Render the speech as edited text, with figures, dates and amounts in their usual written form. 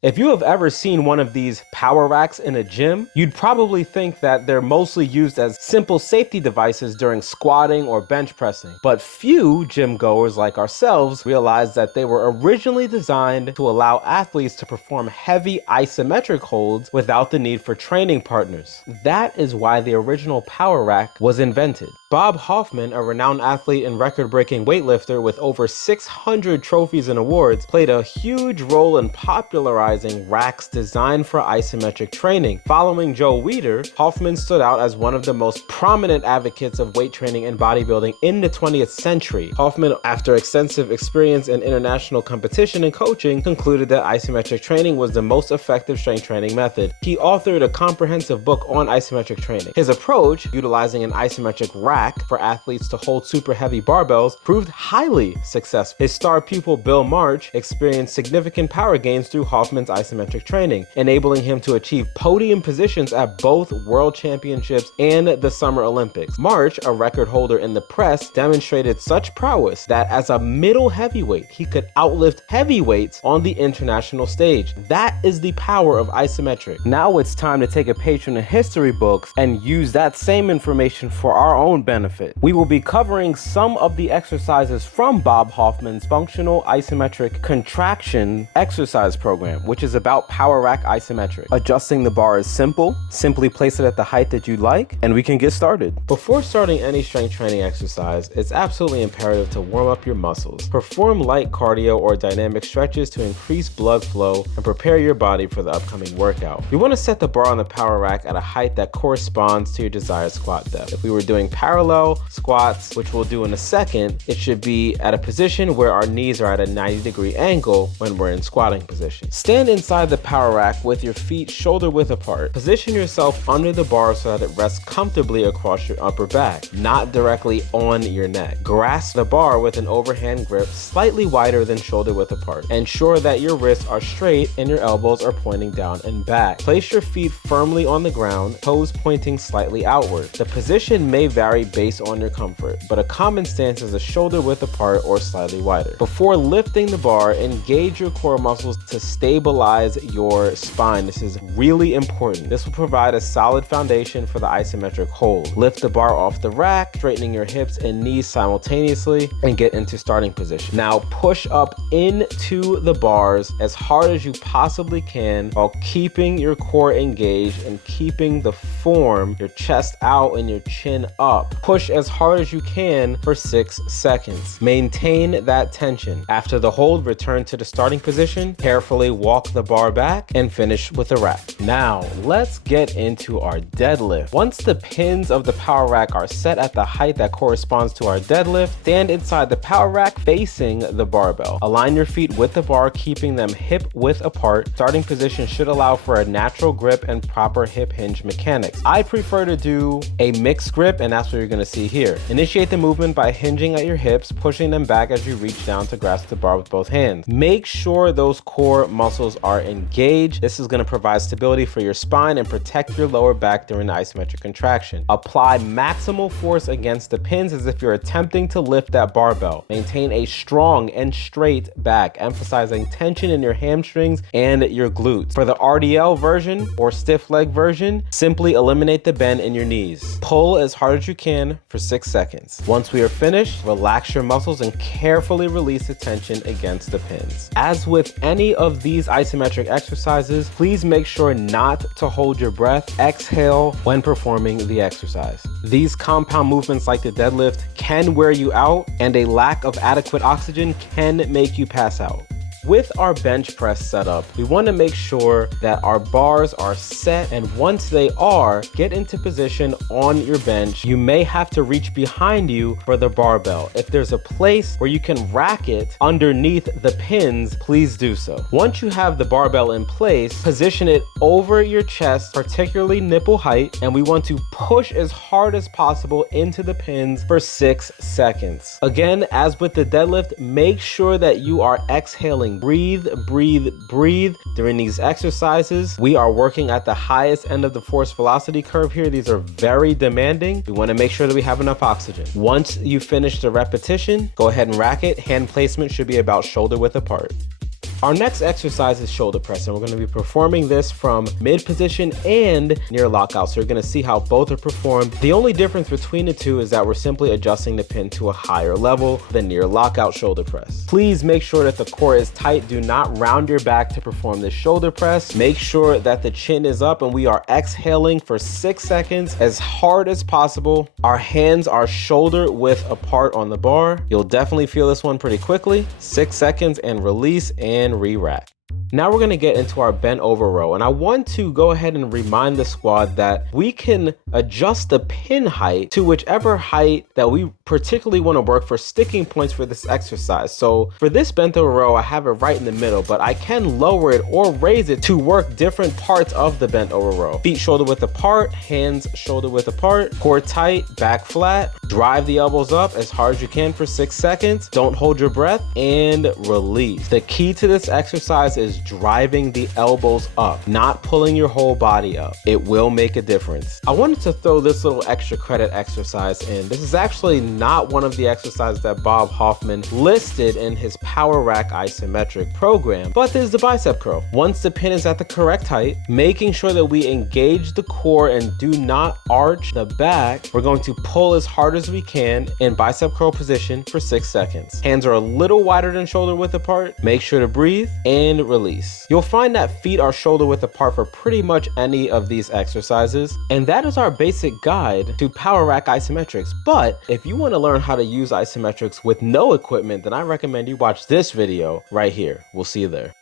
If you have ever seen one of these power racks in a gym, you'd probably think that they're mostly used as simple safety devices during squatting or bench pressing. But few gym goers like ourselves realize that they were originally designed to allow athletes to perform heavy isometric holds without the need for training partners. That is why the original power rack was invented. Bob Hoffman, a renowned athlete and record-breaking weightlifter with over 600 trophies and awards, played a huge role in popularizing racks designed for isometric training. Following Joe Weider, Hoffman stood out as one of the most prominent advocates of weight training and bodybuilding in the 20th century. Hoffman, after extensive experience in international competition and coaching, concluded that isometric training was the most effective strength training method. He authored a comprehensive book on isometric training. His approach, utilizing an isometric rack for athletes to hold super heavy barbells, proved highly successful. His star pupil Bill March experienced significant power gains through Hoffman's isometric training, enabling him to achieve podium positions at both World Championships and the Summer Olympics. March, a record holder in the press, demonstrated such prowess that as a middle heavyweight, he could outlift heavyweights on the international stage. That is the power of isometric. Now it's time to take a page from the history books and use that same information for our own benefit. We will be covering some of the exercises from Bob Hoffman's functional isometric contraction exercise program, which is about power rack isometric. Adjusting the bar is simple. Simply place it at the height that you like, and we can get started. Before starting any strength training exercise, it's absolutely imperative to warm up your muscles. Perform light cardio or dynamic stretches to increase blood flow and prepare your body for the upcoming workout. You want to set the bar on the power rack at a height that corresponds to your desired squat depth. If we were doing parallel squats, which we'll do in a second, it should be at a position where our knees are at a 90-degree angle when we're in squatting position. Stand inside the power rack with your feet shoulder width apart. Position yourself under the bar so that it rests comfortably across your upper back, not directly on your neck. Grasp the bar with an overhand grip slightly wider than shoulder width apart. Ensure that your wrists are straight and your elbows are pointing down and back. Place your feet firmly on the ground, toes pointing slightly outward. The position may vary based on your comfort, but a common stance is a shoulder width apart or slightly wider. Before lifting the bar, engage your core muscles to stabilize your spine. This is really important. This will provide a solid foundation for the isometric hold. Lift the bar off the rack, straightening your hips and knees simultaneously, and get into starting position. Now push up into the bars as hard as you possibly can while keeping your core engaged and keeping the form, your chest out and your chin up. Push as hard as you can for 6 seconds. Maintain that tension. After the hold, return to the starting position, carefully walk the bar back, and finish with the rack. Now, let's get into our deadlift. Once the pins of the power rack are set at the height that corresponds to our deadlift, stand inside the power rack facing the barbell. Align your feet with the bar, keeping them hip width apart. Starting position should allow for a natural grip and proper hip hinge mechanics. I prefer to do a mixed grip, and that's what you're going to see here. Initiate the movement by hinging at your hips, pushing them back as you reach down to grasp the bar with both hands. Make sure those core muscles are engaged. This is going to provide stability for your spine and protect your lower back during the isometric contraction. Apply maximal force against the pins as if you're attempting to lift that barbell. Maintain a strong and straight back, emphasizing tension in your hamstrings and your glutes. For the RDL version or stiff leg version, simply eliminate the bend in your knees. Pull as hard as you can for 6 seconds. Once we are finished, relax your muscles and carefully release the tension against the pins. As with any of these isometric exercises, please make sure not to hold your breath. Exhale when performing the exercise. These compound movements like the deadlift can wear you out, and a lack of adequate oxygen can make you pass out. With our bench press setup, we want to make sure that our bars are set, and once they are, get into position on your bench. You may have to reach behind you for the barbell. If there's a place where you can rack it underneath the pins, please do so. Once you have the barbell in place, position it over your chest, particularly nipple height, and we want to push as hard as possible into the pins for 6 seconds. Again, as with the deadlift, make sure that you are exhaling. Breathe, breathe, breathe during these exercises. We are working at the highest end of the force velocity curve here. These are very demanding. We want to make sure that we have enough oxygen. Once you finish the repetition, go ahead and rack it. Hand placement should be about shoulder width apart. Our next exercise is shoulder press, and we're going to be performing this from mid position and near lockout. So you're going to see how both are performed. The only difference between the two is that we're simply adjusting the pin to a higher level than near lockout shoulder press. Please make sure that the core is tight. Do not round your back to perform this shoulder press. Make sure that the chin is up and we are exhaling for 6 seconds as hard as possible. Our hands are shoulder width apart on the bar. You'll definitely feel this one pretty quickly. 6 seconds and release and re-rack. Now we're going to get into our bent over row, and I want to go ahead and remind the squad that we can adjust the pin height to whichever height that we particularly want to work for sticking points for this exercise. So for this bent over row, I have it right in the middle, but I can lower it or raise it to work different parts of the bent over row. Feet shoulder width apart, hands shoulder width apart, core tight, back flat. Drive the elbows up as hard as you can for 6 seconds. Don't hold your breath and release. The key to this exercise is driving the elbows up, not pulling your whole body up. It will make a difference. I wanted to throw this little extra credit exercise in. This is actually not one of the exercises that Bob Hoffman listed in his Power Rack Isometric program, but there's the bicep curl. Once the pin is at the correct height, making sure that we engage the core and do not arch the back, we're going to pull as hard as we can in bicep curl position for 6 seconds. Hands are a little wider than shoulder width apart. Make sure to breathe and release. You'll find that feet are shoulder width apart for pretty much any of these exercises, and that is our basic guide to Power Rack Isometrics. But if you want to learn how to use isometrics with no equipment, then I recommend you watch this video right here. We'll see you there.